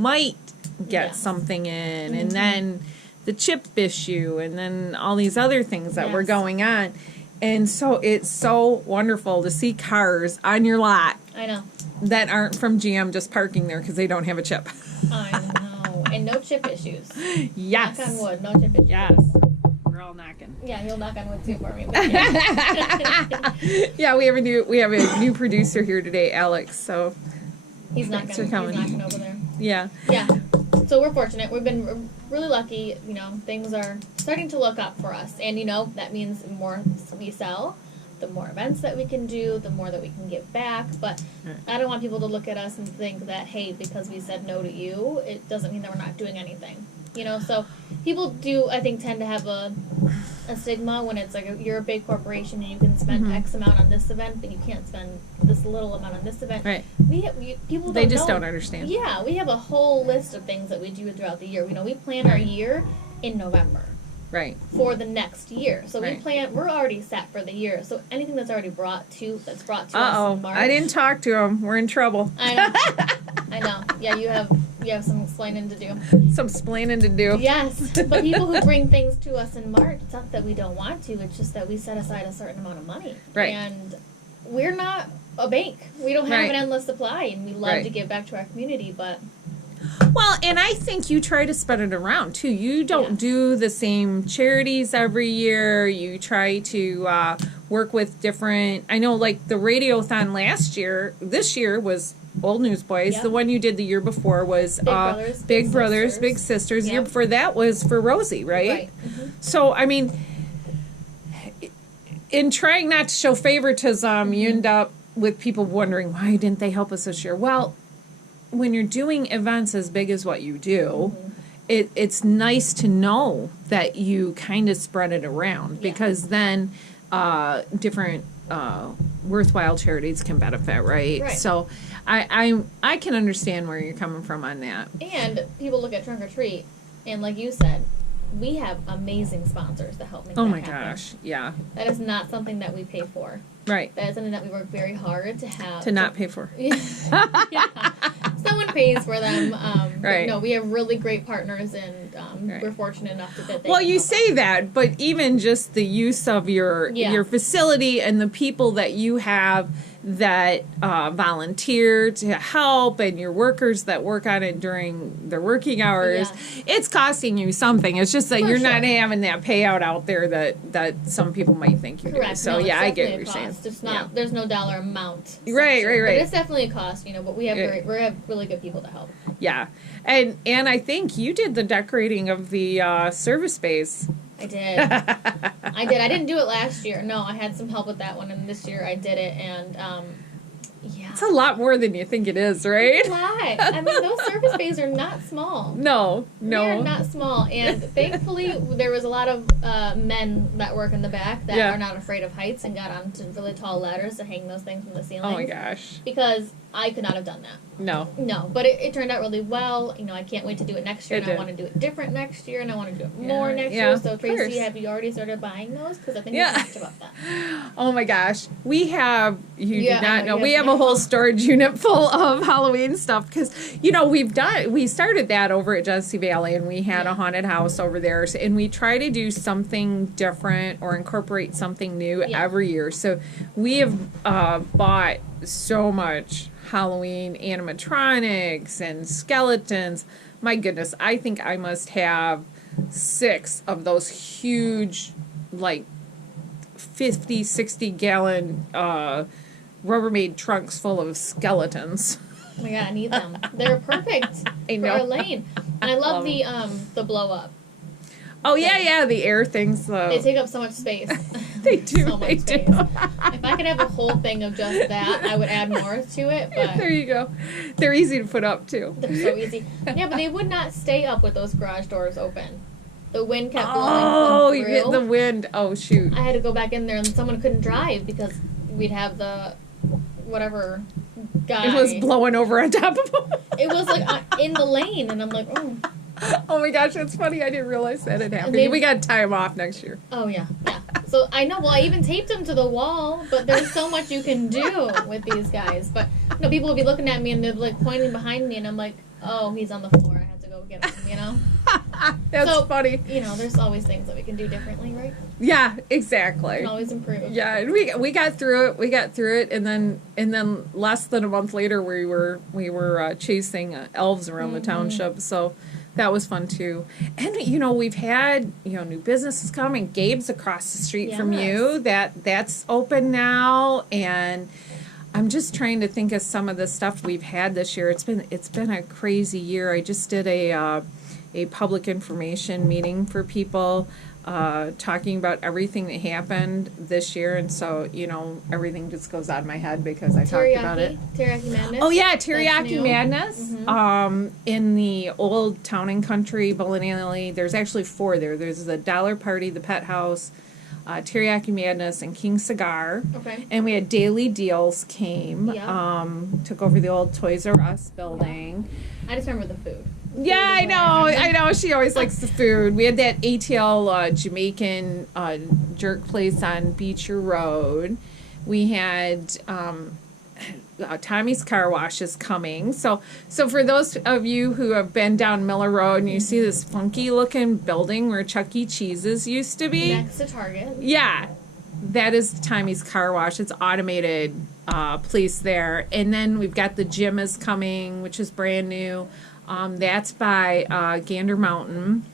might get something in, and then the chip issue, and then all these other things that were going on. And so it's so wonderful to see cars on your lot. I know. That aren't from GM just parking there because they don't have a chip. I know. And no chip issues. Yes. Knock on wood, no chip issues. Yes. We're all knocking. Yeah, he'll knock on wood too for me. Yeah, we have a new producer here today, Alex. So he's knocking over there. Yeah. Yeah. So we're fortunate. We've been really lucky. You know, things are starting to look up for us, and you know that means the more we sell, the more events that we can do, the more that we can give back. But I don't want people to look at us and think that, hey, because we said no to you, it doesn't mean that we're not doing anything. You know, so people do, I think, tend to have a stigma when it's like you're a big corporation and you can spend X amount on this event, but you can't spend this little amount on this event. Right. People they just don't understand. Yeah, we have a whole list of things that we do throughout the year. You know, we plan our year in November. Right. For the next year. So we're already set for the year. So anything that's already brought to us in March. I didn't talk to him. We're in trouble. I know. I know. Yeah, you have some explaining to do. Some explaining to do. Yes. But people who bring things to us in March, it's not that we don't want to, it's just that we set aside a certain amount of money. Right. And we're not a bank. We don't have an endless supply, and we love to give back to our community, but well, and I think you try to spread it around, too. You don't do the same charities every year. You try to work with different... I know, like, the Radiothon this year was Old Newsboys. Yep. The one you did the year before was Big Brothers, Big Sisters. The year before that was for Rosie, right? Right. Mm-hmm. So, I mean, in trying not to show favoritism, you end up with people wondering, why didn't they help us this year? Well, when you're doing events as big as what you do, it's nice to know that you kind of spread it around because then different worthwhile charities can benefit, right? So I can understand where you're coming from on that. And people look at Trunk or Treat, and like you said, we have amazing sponsors that help make that happen. Oh my gosh, yeah. That is not something that we pay for. Right. That is something that we work very hard to have. To not pay for. Yeah. Someone pays for them. Right. No, we have really great partners, and we're fortunate enough that they well, you say that, but even just the use of your facility and the people that you have that volunteer to help and your workers that work on it during their working hours, it's costing you something. It's just that you're not having that payout out there that some people might think you do. So, I get what you're saying. It's not, there's no dollar amount. Right. But it's definitely a cost, but we have we have really good people to help. Yeah. And I think you did the decorating of the service space. I did. I didn't do it last year. No, I had some help with that one, and this year I did it, and it's a lot more than you think it is, right? It's a lot. I mean, those service bays are not small. No. They are not small, and thankfully there was a lot of men that work in the back that are not afraid of heights and got onto really tall ladders to hang those things from the ceiling. Oh my gosh. Because I could not have done that. No, but it turned out really well. I can't wait to do it next year, and I want to do it different next year, and I want to do it more next year. So, Tracey, have you already started buying those? Because I think we talked about that. Oh my gosh. We have, you do not know, we have a whole storage unit full of Halloween stuff because, we started that over at Genesee Valley, and we had a haunted house over there, and we try to do something different or incorporate something new every year. So we have bought so much Halloween animatronics and skeletons. My goodness, I think I must have 6 of those huge, like 50, 60 gallon Rubbermaid trunks full of skeletons. Oh my god, I need them. They're perfect for our lane. And I love the blow up. Oh yeah, the air things though. They take up so much space. They do. So much space. If I could have a whole thing of just that, I would add more to it. But there you go. They're easy to put up too. They're so easy. Yeah, but they would not stay up with those garage doors open. The wind kept blowing them through. You get the wind. Oh shoot. I had to go back in there, and someone couldn't drive because we'd have the whatever guy. It was blowing over on top of them. It was like in the lane, and I'm like, oh. Oh my gosh, that's funny. I didn't realize that had happened. We got to tie them off next year. Oh, yeah. So I know, well, I even taped them to the wall, but there's so much you can do with these guys. But, people would be looking at me and they're like pointing behind me, and I'm like, oh, he's on the floor. I have to go get him, you know? That's funny. You know, there's always things that we can do differently, right? Yeah, exactly. We can always improve. Yeah, and we got through it, and then less than a month later, we were chasing elves around the township. So that was fun too. And we've had new businesses coming. Gabe's across the street from you. That's open now, and I'm just trying to think of some of the stuff we've had this year. It's been a crazy year. I just did a public information meeting for people, talking about everything that happened this year, and so everything just goes out of my head because I talked about it. Teriyaki Madness. Oh yeah, Teriyaki Madness. In the old Town and Country bowling alley, there's actually 4 there. There's the Dollar Party, the Pet House, Teriyaki Madness, and King Cigar. Okay. And we had Daily Deals came. Yeah. Took over the old Toys R Us building. I just remember the food. Yeah, I know. She always likes the food. We had that ATL Jamaican jerk place on Beecher Road. We had Tommy's Car Wash is coming. So for those of you who have been down Miller Road and you see this funky looking building where Chuck E. Cheese's used to be. Next to Target. Yeah. That is Tommy's Car Wash. It's automated place there. And then we've got the gym is coming, which is brand new. That's by Gander Mountain.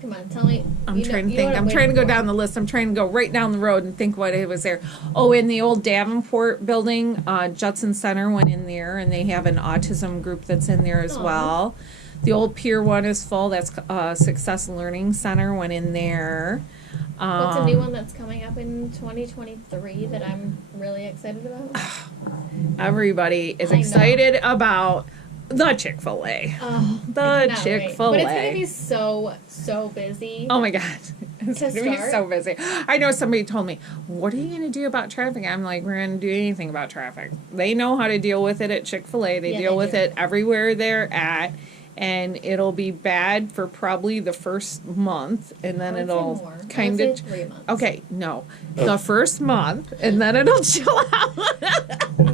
Come on, tell me. I'm trying to think. I'm trying to go down the list. I'm trying to go right down the road and think what it was there. Oh, in the old Davenport building, Judson Center went in there, and they have an autism group that's in there as well. The old Pier 1 is full. That's Success Learning Center went in there. What's a new one that's coming up in 2023 that I'm really excited about? Everybody is excited about the Chick-fil-A. Oh, the Chick-fil-A. But it's going to be so busy. Oh my God. It's going to be so busy. I know somebody told me, what are you going to do about traffic? I'm like, we're going to do anything about traffic. They know how to deal with it at Chick-fil-A. They deal with it everywhere they're at. And it'll be bad for probably the first month, and then it'll kind of 3 months. Okay, no, the first month, and then it'll chill out.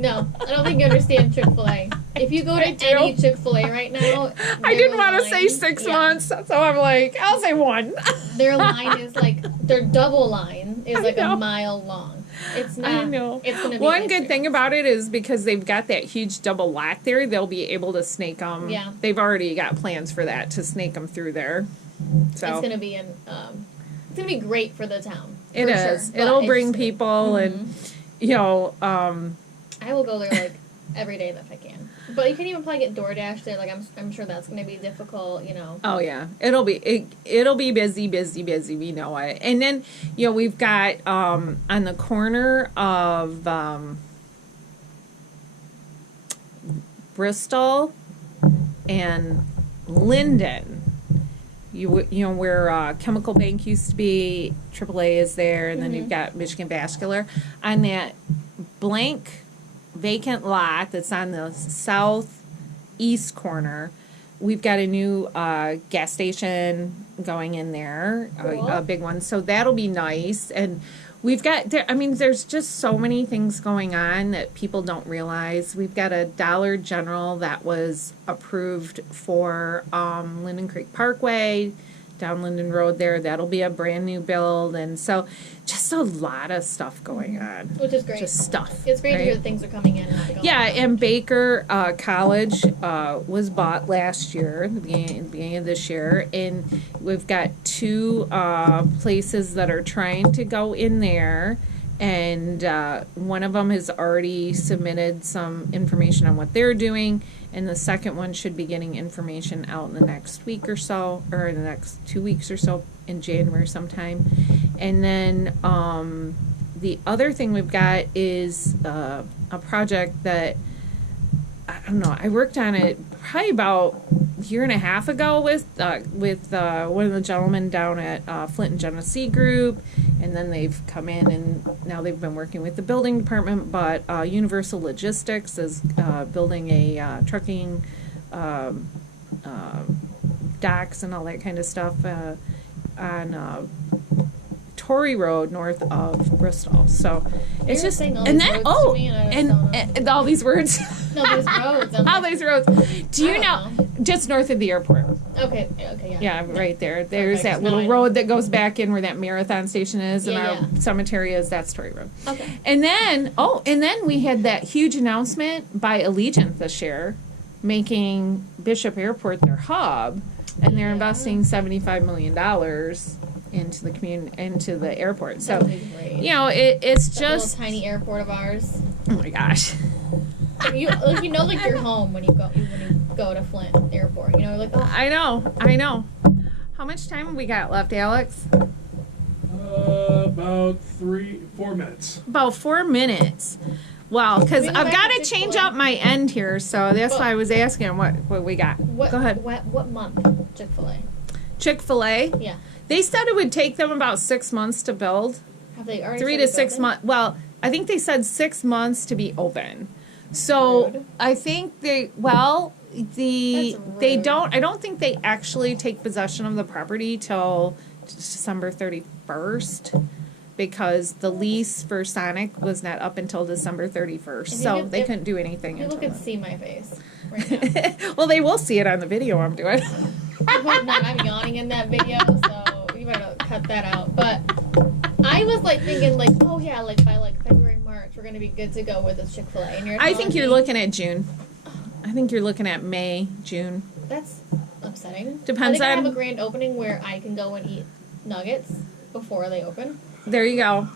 No, I don't think you understand Chick-fil-A. If you go to any Chick-fil-A right now, I didn't want to say 6 months, so I'm like, I'll say 1. Their line is their double line is a mile long. It's not. I know. It's gonna be one good thing about it is because they've got that huge double lot there, they'll be able to snake them. Yeah. They've already got plans for that to snake them through there. So it's gonna be it's gonna be great for the town. It is. Sure. It'll bring people, and I will go there every day if I can. But you can even probably get DoorDash there. I'm sure that's going to be difficult, Oh yeah, it'll be busy. We know it. And then we've got on the corner of Bristol and Linden. Where Chemical Bank used to be, AAA is there, and then you've got Michigan Vascular on that blank vacant lot that's on the southeast corner. We've got a new gas station going in there, a big one. So that'll be nice. And we've got, there's just so many things going on that people don't realize. We've got a Dollar General that was approved for Linden Creek Parkway, down Linden Road there. That'll be a brand new build. And so just a lot of stuff going on. Which is great. Just stuff. It's great to hear that things are coming in and not going out. And Baker College was bought last year, the beginning of this year. And we've got 2 places that are trying to go in there. And one of them has already submitted some information on what they're doing. And the second one should be getting information out in the next week or so, or in the next 2 weeks or so, in January sometime. And then the other thing we've got is a project that, I don't know, I worked on it probably about a year and a half ago with one of the gentlemen down at Flint and Genesee Group. And then they've come in, and now they've been working with the building department. But Universal Logistics is building a trucking docks and all that kind of stuff on Torrey Road north of Bristol. So it's You're just saying all and these then roads to me and I just don't know. and all these words. No, there's roads. I'm All like, these roads. Do you I know don't just north of the airport? Okay, yeah. Yeah, right there. There's Perfect. that Now little I know. road that goes back in where that marathon station is, and Yeah, our yeah. cemetery is. That's Torrey Road. Okay. And then we had that huge announcement by Allegiant this year, making Bishop Airport their hub, and they're Yeah. investing $75 million into the into the airport. So, That'd be great. you know, it's That little just tiny airport of ours. oh my gosh. Like you're home when you go to Flint Airport. You know, like oh, I know. How much time have we got left, Alex? About 4 minutes. About 4 minutes. Well, because Can we go I've back got to to change Chick-fil-A? up my end here, so that's Well- why I was asking what we got. what? Go ahead. What month? Chick-fil-A. Chick-fil-A. Yeah. They said it would take them about 6 months to build. Have they already? 3 to started 6 building? months. Well, I think they said 6 months to be open. So Rude. I think they rude. don't. I don't think they actually take possession of the property till December 31st. Because the lease for Sonic was not up until December 31st, If you so could- they if couldn't do anything People until can then. see my face right now. Well, they will see it on the video I'm doing. I hope not. I'm yawning in that video, so you better cut that out. But I was like thinking, like, oh yeah, like by like February, March, we're gonna be good to go with this Chick-fil-A. And you're I think telling you're me looking at June. I think you're looking at May, June. that's upsetting. Depends Are they gonna on- have a grand opening where I can go and eat nuggets before they open? There you go.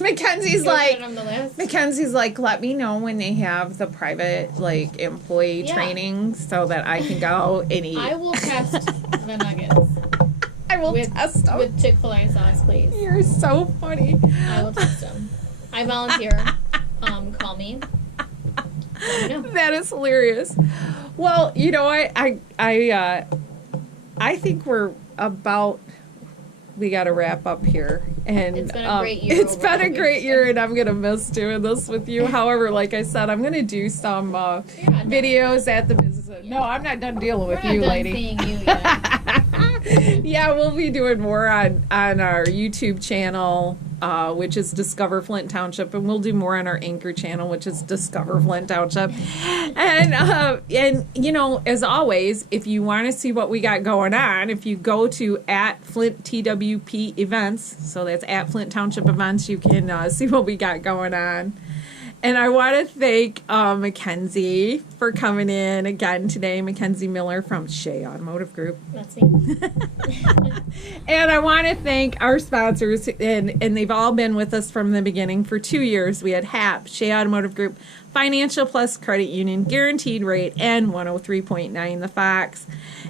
Mackenzie's like, on the list. Mackenzie's like, let me know when they have the private like employee Yeah. training so that I can go and eat. I will test the nuggets I will with test them. with Chick-fil-A sauce, please. You're so funny. I will test them. I volunteer. Call me. Let me know. That is hilarious. Well, you know what? I think we're about. We got to wrap up here, and It's been a great year It's been a overall. great year, and I'm gonna miss doing this with you. However, like I said, I'm gonna do some no. videos at the business. No, I'm not done dealing with We're you, not done lady. seeing you yet. Yeah, we'll be doing more on our YouTube channel, which is Discover Flint Township, and we'll do more on our Anchor channel, which is Discover Flint Township. And you know, as always, if you want to see what we got going on, if you go to at Flint TWP events, so that's at Flint Township events, you can see what we got going on. And I want to thank McKenzie for coming in again today. McKenzie Miller from Shea Automotive Group. That's me. And I want to thank our sponsors, and they've all been with us from the beginning for 2 years. We had HAP, Shea Automotive Group, Financial Plus Credit Union, Guaranteed Rate, and 103.9 The Fox.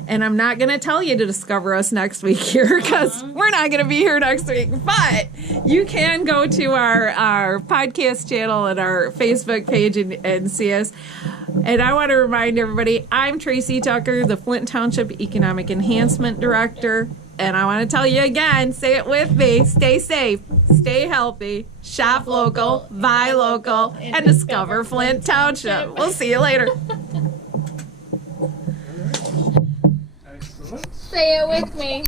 And I'm not going to tell you to discover us next week here because we're not going to be here next week. But you can go to our podcast channel and our Facebook page and see us. And I want to remind everybody, I'm Tracey Tucker, the Flint Township Economic Enhancement Director. And I want to tell you again, say it with me, stay safe, stay healthy, shop local, buy local, and discover Flint Township. We'll see you later. Excellent. Say it with me.